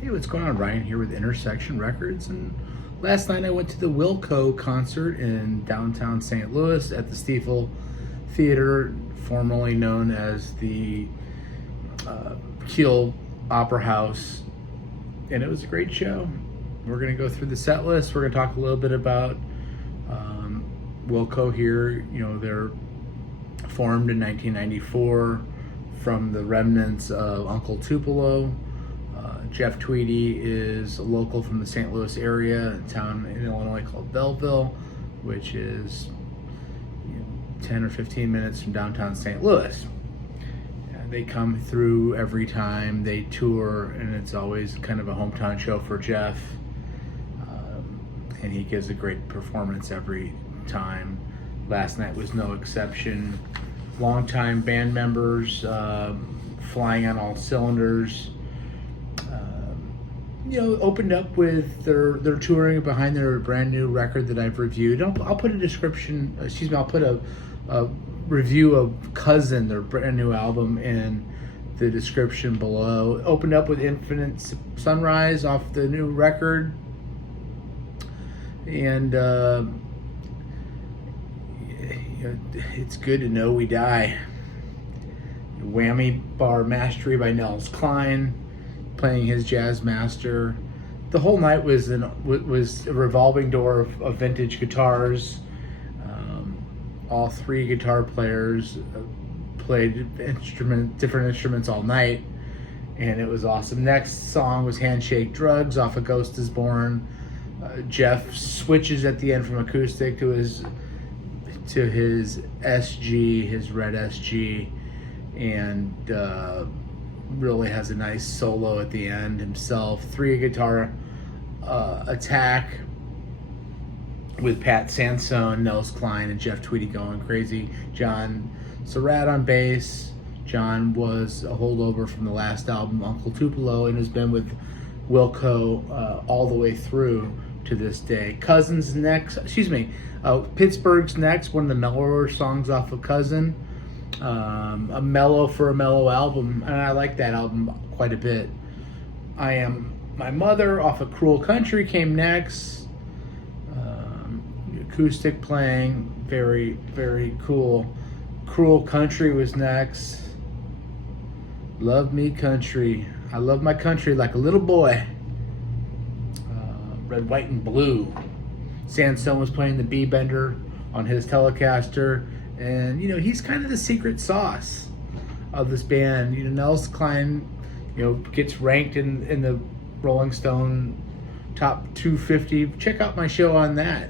Hey, what's going on? Ryan here with Intersection Records. And last night I went to the Wilco concert in downtown St. Louis at the Stiefel Theater, formerly known as the Kiel Opera House. And it was a great show. We're going to go through the set list. We're going to talk a little bit about Wilco here. You know, they're formed in 1994 from the remnants of Uncle Tupelo. Jeff Tweedy is a local from the St. Louis area, a town in Illinois called Belleville, which is 10 or 15 minutes from downtown St. Louis. And they come through every time they tour, and it's always kind of a hometown show for Jeff. And he gives a great performance every time. Last night was no exception. Longtime band members flying on all cylinders. Opened up with their touring behind their brand new record that I've reviewed. I'll put a description. I'll put a review of Cousin, their brand new album, in the description below. Opened up with Infinite Sunrise off the new record, and it's good to know we die. Whammy Bar Mastery by Nels Cline, playing his jazz master. The whole night was a revolving door of vintage guitars. All three guitar players played different instruments all night, and it was awesome. Next song was Handshake Drugs off of Ghost Is Born. Jeff switches at the end from acoustic to his SG, his red SG, and really has a nice solo at the end himself. Three guitar attack with Pat Sansone, Nels Cline, and Jeff Tweedy going crazy. John Surratt on bass. John was a holdover from the last album, Uncle Tupelo, and has been with Wilco all the way through to this day. Cousin's next, Pittsburgh's next, one of the mellower songs off of Cousin. A mellow album, and I like that album quite a bit. I Am My Mother off of Cruel Country came next. Acoustic playing, very, very cool. Cruel Country was next. Love Me Country. I love my country like a little boy. Red, White, and Blue. Sansone was playing the B-bender on his Telecaster. And, he's kind of the secret sauce of this band. Nels Cline, gets ranked in the Rolling Stone top 250. Check out my show on that.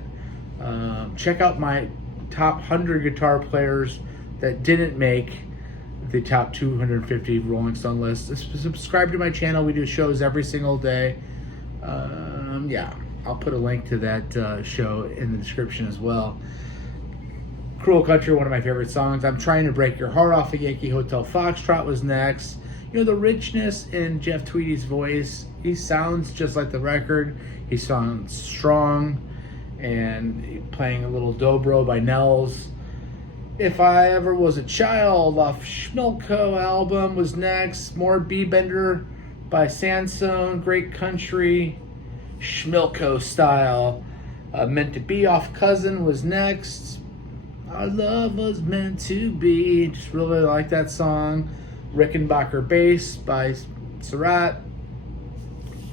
Check out my top 100 guitar players that didn't make the top 250 Rolling Stone list. Subscribe to my channel. We do shows every single day. I'll put a link to that show in the description as well. Cruel Country, one of my favorite songs. I'm Trying to Break Your Heart off of Yankee Hotel Foxtrot was next. The richness in Jeff Tweedy's voice. He sounds just like the record. He sounds strong, and playing a little dobro by Nels. If I Ever Was a Child off Schmilko album was next. More B-bender by Sansone. Great country, Schmilko style. Meant to Be off Cousin was next. Our love was meant to be. Just really like that song. Rickenbacker bass by Surratt.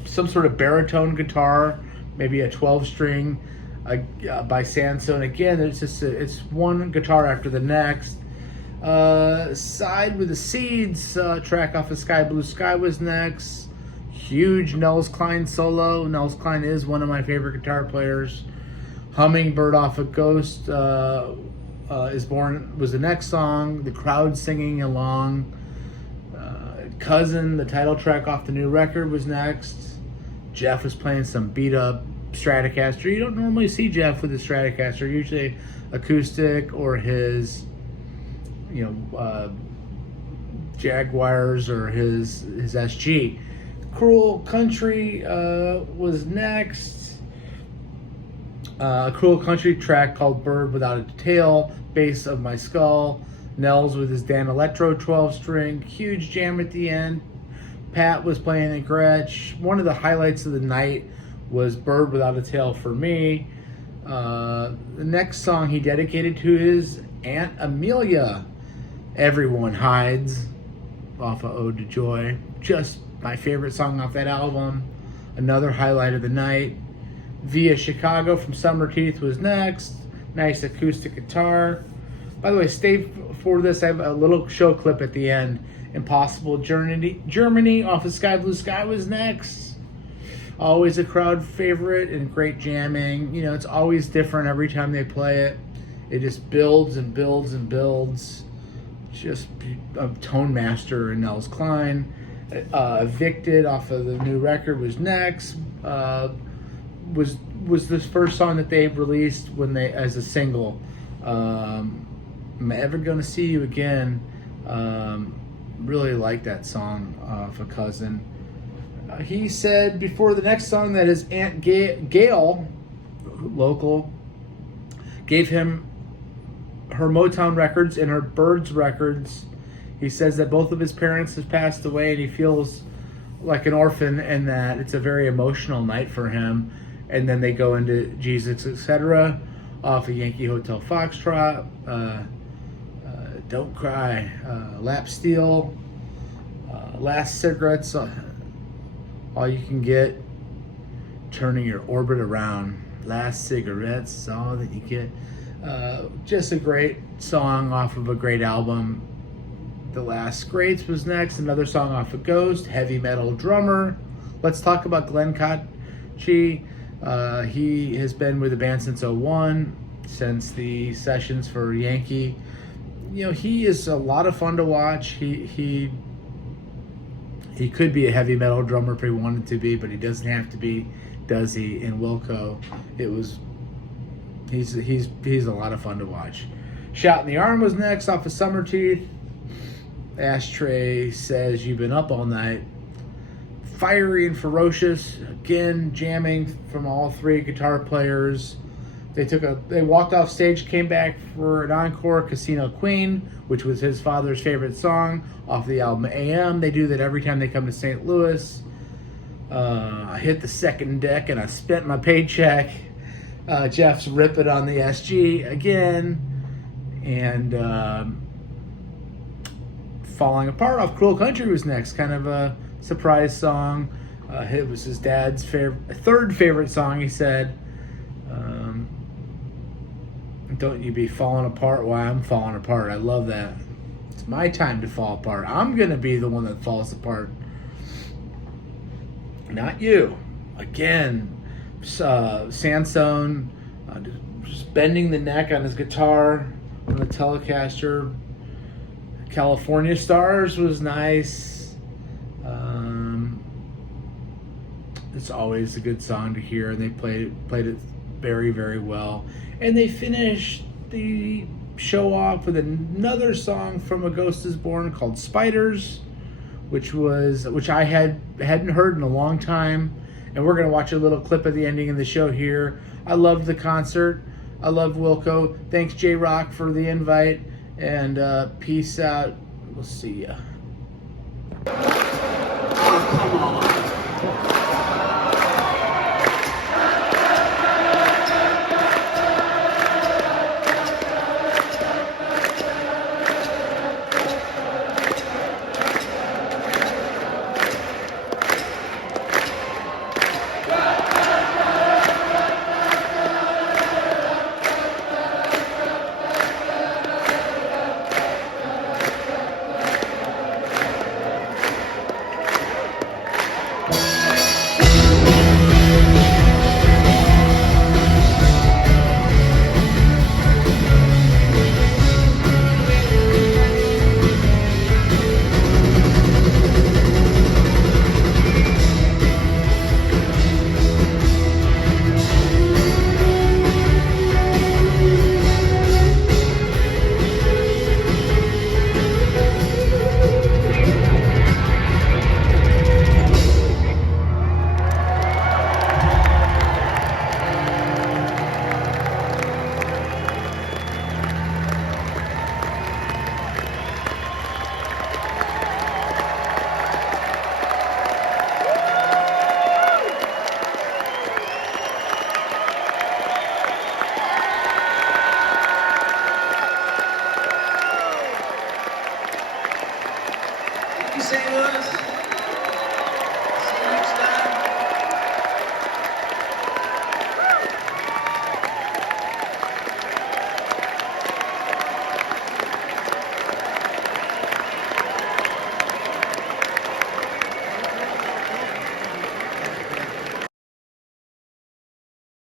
Some sort of baritone guitar, maybe a 12-string by Sansone. Again, it's one guitar after the next. Side with the Seeds track off of Sky Blue Sky was next. Huge Nels Cline solo. Nels Cline is one of my favorite guitar players. Hummingbird off of Ghost Is Born was the next song. The crowd singing along. Cousin, the title track off the new record, was next. Jeff was playing some beat up Stratocaster. You don't normally see Jeff with a Stratocaster. Usually acoustic or his Jaguars or his SG. Cruel Country was next. Cruel Country track called Bird Without a Tail, Base of My Skull. Nels with his Dan Electro 12-string, huge jam at the end. Pat was playing at Gretsch. One of the highlights of the night was Bird Without a Tail for me. The next song he dedicated to his Aunt Amelia, Everyone Hides, off of Ode to Joy. Just my favorite song off that album. Another highlight of the night. Via Chicago from Summer Teeth was next. Nice acoustic guitar. By the way, stay for this. I have a little show clip at the end. Impossible Germany off of Sky Blue Sky was next. Always a crowd favorite and great jamming. You know, it's always different every time they play it. It just builds and builds and builds. Just a tone master in Nels Klein. Evicted off of the new record was next. Was this first song that they released when they as a single. Am I ever gonna see you again? Really like that song for Cousin. He said before the next song that his Aunt Gail, local, gave him her Motown records and her Birds records. He says that both of his parents have passed away and he feels like an orphan and that it's a very emotional night for him. And then they go into Jesus, etc. off of Yankee Hotel Foxtrot, Don't Cry, Lap Steel, Last Cigarettes, All You Can Get, Turning Your Orbit Around, Last Cigarettes, All That You Get. Just a great song off of a great album. The Last Greats was next, another song off of Ghost, Heavy Metal Drummer. Let's talk about Glenn Kotche. He has been with the band since '01, since the sessions for Yankee. You know, he is a lot of fun to watch. He could be a heavy metal drummer if he wanted to be, but he doesn't have to be, does he? In Wilco, he's a lot of fun to watch. Shot in the Arm was next off of Summer Teeth. Ashtray Says You've Been Up All Night. Fiery and ferocious, again jamming from all three guitar players. They walked off stage, came back for an encore, Casino Queen, which was his father's favorite song off the album AM. They do that every time they come to St. Louis. I hit the second deck and I spent my paycheck. Jeff's ripping on the SG again. And Falling Apart off Cruel Country was next. Kind of a surprise song. It was his dad's third favorite song, he said. Don't you be falling apart while I'm falling apart. I love that. It's my time to fall apart. I'm going to be the one that falls apart. Not you. Again, Sansone just bending the neck on his guitar on the Telecaster. California Stars was nice. It's always a good song to hear, and they played it very, very well. And they finished the show off with another song from A Ghost Is Born called Spiders, which I hadn't heard in a long time. And we're gonna watch a little clip of the ending of the show here. I loved the concert. I loved Wilco. Thanks J Rock for the invite, and peace out. We'll see ya. Oh, come on. you, St. Louis.